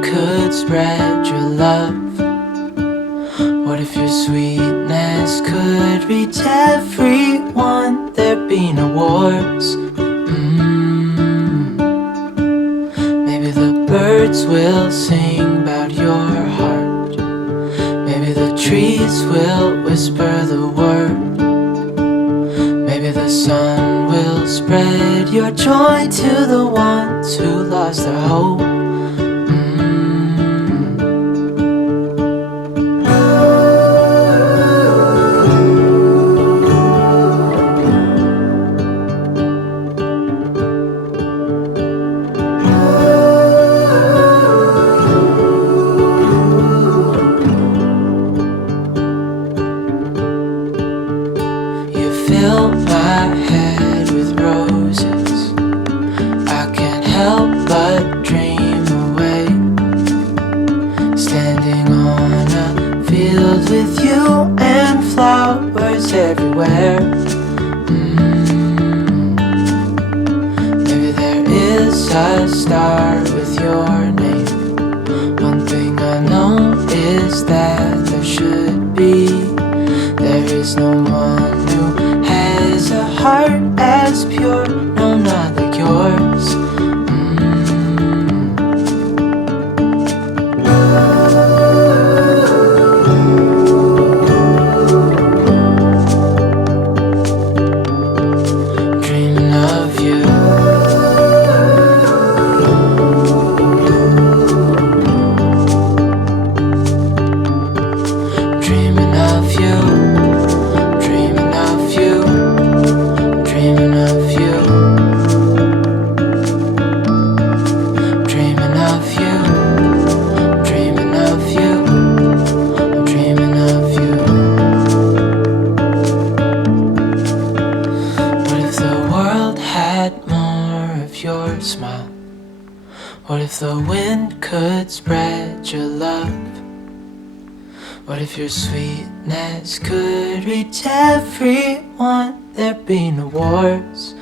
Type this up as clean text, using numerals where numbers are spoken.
wind could spread your love? What if your sweetness could reach everyone? There'd be no wars. Maybe the birds will sing about your heart. Maybe the trees will whisper the word. Maybe the sun will spread your joy to the ones who lost their hope. Fill my head with roses. I can't help but dream away, standing on a field with you and flowers everywhere. Maybe there is a star with your name. One thing I know is that there should be. There is no one who has a heart as pure, no, not like yours. Dreaming of you. Dreaming of you. Your smile. What if the wind could spread your love? What if your sweetness could reach everyone? There'd be no wars.